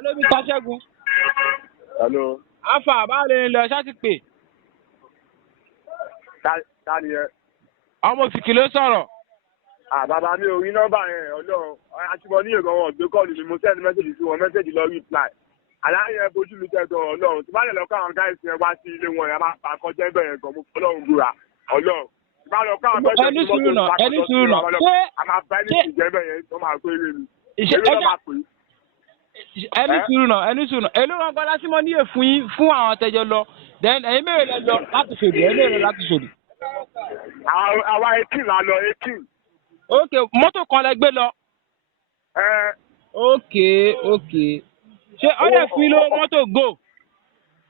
Hello, Mr. Ṣẹ́gun. Hello. Alpha, báwo lè lọ ṣáàtì pé? Ta ni ẹ? Ọmọ òfìkì ló sọ̀rọ̀. Bàbá mi ò rí nọ́mbà yẹn ọlọ́run. Àtibọ̀ ní ìrọ̀ wọn gbé kọ́ọ̀lù mi, mo send message sí wọn, message lọ reply. Àlàyé ẹ fojú mi tẹ̀tọ̀ ọlọ́run. Tí bá lè lọ kọ́ àwọn gáìsì yẹn wá sí ilé wọn yẹn, a máa pa kọjá ẹgbẹ́ yẹn gan, mo fọlọ́run búra ọlọ́run. Tí bá lọ kọ́ àwọn mẹ́jọ Ẹni sùúrù náà. a máa bá ẹni ìjẹ́ ẹgbẹ́ yẹn tó máa pé lé mi. Ẹni sùúrù náà. Èló wọn gbọ́dá sí mọ́ níyè fún yín fún àwọn tẹ̀jọ lọ. Then ẹ̀yin mẹ́rin lẹ lọ láti ṣòdì. Ẹ̀yin mẹ́rin láti ṣòdì. Àwa 18 la lọ 18. Ok, mọ́tò kan lẹ gbé lọ. Ok. Ṣé ọ̀dẹ̀ fún yín lówó mọ́tò go?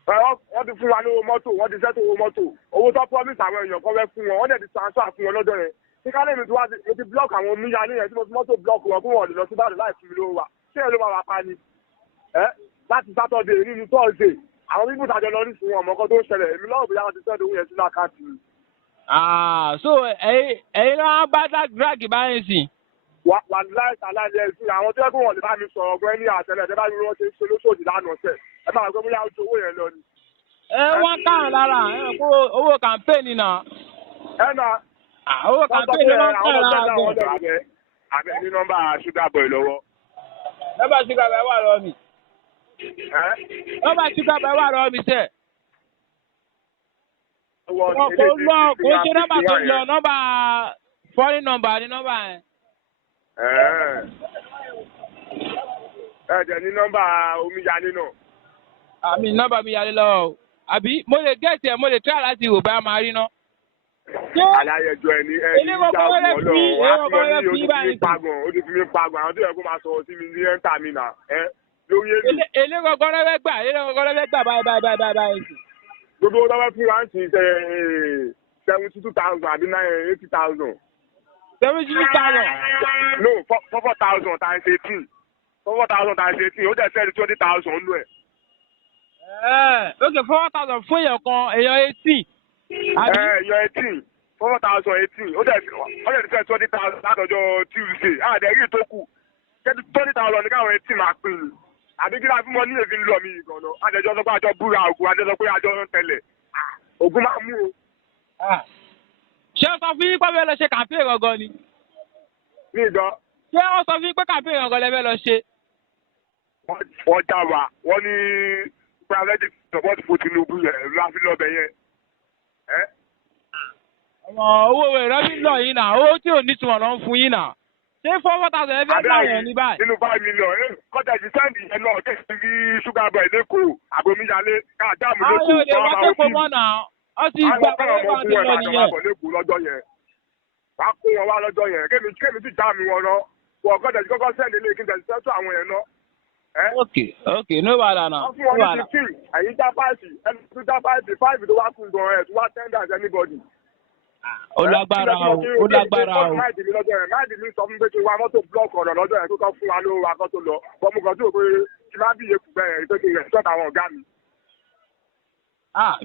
Wọ́n ti fún wa lówó mọ́tò, wọ́n ti sẹ́tò owó mọ́tò. Owó tó promise àwọn èèyàn kan fẹ́ fún wọn, wọ́n dẹ̀ ti transfer fún wọn lọ́dọ̀ yẹn. Ní kálẹ̀ mi tí wá mo ti block àwọn omíyalé yẹn tí mo fi mọ́tò block wọn fún wọn lè lọ sí Ìbàdàn láì fún mi lówó wa. Ṣé ẹ ló máa wà pa ni? Láti Saturday nínú Thursday, àwọn bíbù tàjọ lọ rí fún wọn ọmọ kan tó ń ṣẹlẹ̀. Èmi lọ́wọ́ bóyá wọ́n ti sẹ́dọ̀ owó yẹn sínú àkáǹtì mi. So ẹ̀yin náà bá drag báyìí sí. Wà láì sàlàyé ẹ̀sìn àwọn tó yẹ kó wọn lè bá mi sọ̀rọ̀ ọgbọ́n ní àtẹlẹ ẹ̀ bá mi wọ́n ṣe ń ṣe lóṣòdì lánàá ṣẹ̀. Ẹ máa gbé bóyá ojú owó yẹn lọ ni. Wọ́n káwọn lára kó owó kàmpéènì náà. Owó kàmpéènì ló máa ń káwọn lára bẹ́ẹ̀. Abẹ́ ní nọ́mbà Sugar Boy lọ́wọ́. Nọ́mbà Sugar Boy wà lọ́wọ́ mi. Nọ́mbà Sugar Boy wà lọ́wọ́ mi sẹ́. Kò ṣe nọ́mbà tó lọ nọ́mbà foreign number ní nọ́mbà yẹn. Ẹ̀jẹ̀ ní nọ́mbà omíyalé náà. Àmì nọ́mbà mi yalé lọ́wọ́ o. Àbí mo lè gẹ̀ẹ́sì ẹ̀ mo lè try láti wò bá máa rí ná. Aláyẹjọ ẹni ìjà ọlọ́run wá sí ọ ní ó ti fi mí pagàn àwọn tó yẹ kó máa sọ sí mi ní ẹ́ńtà mi nà lórí èlò. Èlé kankan lọ́wọ́ gbà báyìí. Gbogbo lọ́wọ́ fún wa ń sin 72,000 àbí 80,000. 72,000. No, 4,000 times 18. 4,000 times 18 ó dẹ̀ sẹ́ni 20,000 nù ẹ̀. Ok, 4,000 fún èèyàn kan èèyàn 18. Èèyàn 18 4,018 ó dẹ̀ sẹ́ 20,000 látọjọ́ Tuesday àdẹ̀rí tó kù 20,000 ní káwọn 18 máa pín in. Àbí kí láti mọ ní èfi ń lọ mí ìgànnà àjẹjọ́ sọ pé àjọ búra ògùn àjẹjọ́ pé àjọ ń tẹ̀lẹ̀ ògùn máa mú o. Ṣé ó sọ fún yín pé bẹ́ẹ̀ lọ ṣe campaign gangan ni? Ní ìjọ. Ṣé ó sọ fún yín pé campaign gangan lẹ́fẹ̀ẹ́ lọ ṣe? Wọ́n já wa wọ́n ní private support fún Tinubu yẹn láfi lọ́bẹ̀ yẹn. Owó ìrọ́bí lọ yín náà owó tí ò ní tiwọn lọ ń fún yín náà. Ṣé 4,000 ẹgbẹ́ gbà yẹn ní báyìí? Nínú 5 million kọ́jà ti sẹ́ndì yẹn náà kẹ́sì rí Sugar Boy lẹ́kọ̀ọ́ àbomíyalé káàdáàmù lẹ́kọ̀ọ́. Àwọn olè wá pé kò mọ́ náà ó ti gbà pé wọ́n bá ti lọ nìyẹn. Wá kó wọn wá lọ́jọ́ yẹn kémi ti já mi wọn lọ wọ kọ́jà ti kọ́kọ́ sẹ́ndì lé kí n tẹ̀sí sẹ́tọ̀ àwọn yẹn náà. Ok, no wàhálà náà. Wọ́n fún wọn ní 15 ẹ̀yìn já 5 ẹni tó já 5 tó wá kú gan ẹ̀ tó wá tender as anybody. Ó lágbára o. Máìdì mi sọ fún pé kí n wá mọ́tò blọọkì ọ̀nà lọ́jọ́ yẹn tó kọ́ fún wa lówó akọ́ tó lọ. Bọ́mú kan tí ò pé kí má bí iye kù bẹ́ẹ̀ tó kí n rẹ̀ sọ́tà àwọn ọ̀gá mi.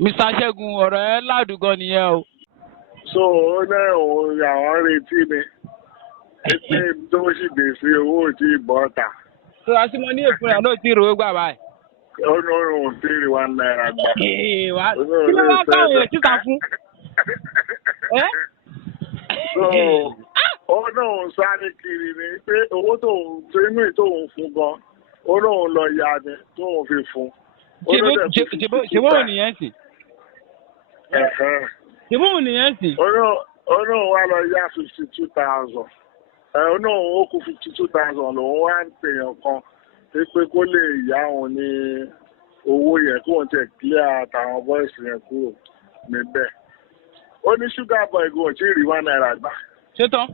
Mr. Ṣẹ́gun ọ̀rọ̀ ẹ ládùúgbò nìyẹn o. So ó ní òun àwọn retí ni pé tó sì gbèsè owó tí ìbọn ta. So àtìmọ́ ní èfún ẹ̀ náà ti rò ó gbà báyìí. Ó ní òun tí ì 1 naira gbà. Kí ló wá káwọn èèyàn títa fún? Ó náà sáré kiri ni pé owó tóun inú ìtóun fún gan ó náà lọ ya ni tóun fi fún. Ṣèbó ò nìyẹn sì. Ṣèbó ò nìyẹn sì. Ó náà wá lọ ya 52,000. Ó náà ó kú 52,000 lòun wá ń pèèyàn kan pé kó lè yá òun ní owó yẹn kó òun tẹ̀ clear àtàwọn bọ́ìsì yẹn kúrò níbẹ̀. Ó ní Sugar Boy kò tí ì rí 1 naira gbà. Ṣé tán?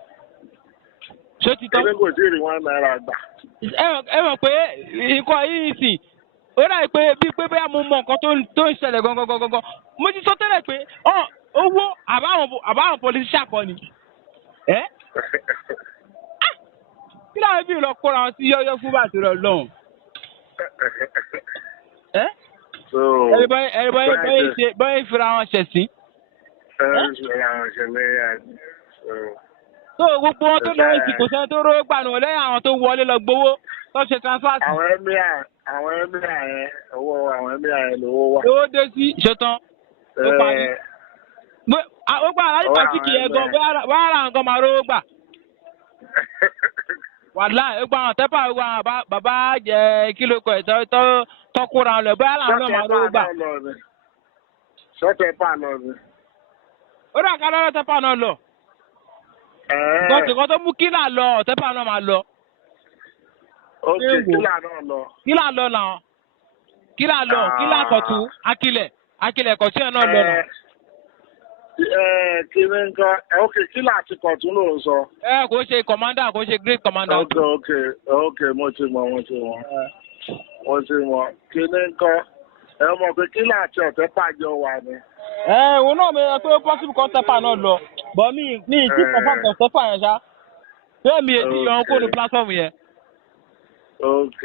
Ṣé ti tán? Ẹgbẹ́ kò tí ì rí 1 naira gbà. Ẹ mọ̀ pé nǹkan yìí sì ó dà pé bíi pé bóyá mo mọ nǹkan tó ń ṣẹlẹ̀ gangan. Mo ti sọ tẹ́lẹ̀ pé owó àbáwọn politician kan ni. Kí láwọn bí lọ kóra wọn sí yọ́yọ́ fún bàtí rẹ̀ lọ́hùn? Ẹ̀rí bọ́yìn fira wọn ṣẹ̀sìn. So gbogbo wọn tó lọ sí kò sẹ́ni tó rówó gbà nù lẹ́yìn àwọn tó wọlé lọ gbowó tó ṣe transfer. àwọn ẹ́míà yẹn owó àwọn ẹ́míà yẹn lówó wà. owó dé sí ìṣòtán ó parí. ó gbà láti pàtíkì yẹn gan bóyá ara nǹkan máa rówó gbà. wàhálà ó gbà àwọn tẹ́pà ó gbà àwọn bàbá jẹ́ kílò kọ̀ ẹ̀ tọ́kùnra ọ̀lẹ̀ bóyá àwọn náà máa rówó gbà. sọ́tẹ̀pà lọ ni. ó dà ká lọ́rọ́ tẹ́pà náà lọ. nǹkan tó mú kílà lọ tẹ́pà náà máa lọ. ó ti kílà náà lọ. kílà lọ náà kílà kọ̀tù akilẹ̀ kọ̀tù ẹ̀ náà lọ náà. kí ni nǹkan ok kílà àti kọ̀tún ló ń sọ. kò ṣe commander kò ṣe great commander. ok mo ti mọ̀ kí ni nǹkan ẹ mọ̀ pé kílà àti ọ̀tẹ́pà jọ wà ni. òun náà mi rẹ pé possible kan tẹ́pà náà lọ bọ̀ mi ì tí confam kan tẹ́pà yẹn ṣá bẹ́ẹ̀ mi èdè yọ kó ní platform yẹn. ok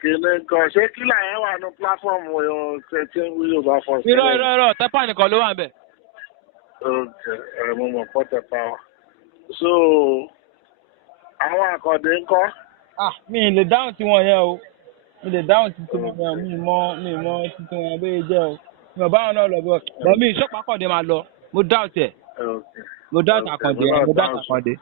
kí ni nǹkan ṣé kílà yẹn wà ní platform yẹn ṣe tí ń wí Yorùbá fọ sí. irọ́ tẹ́pà nìkan ló wà ń bẹ̀. ok mo mọ̀ pọ́ tẹ́pà wa so àwọn àkàndé ń kọ́. mi ì lè dáhùn tí wọ́n yẹn o mi lè dáhùn títí wọn yẹn mi mọ títí wọn bẹ́ẹ̀ jẹ́ o mi ò bá wọn náà lọ bọ́ mi ìṣọ́pàá kọ̀dé máa lọ mo dáhùn tẹ̀ mo dáhùn àkàndé.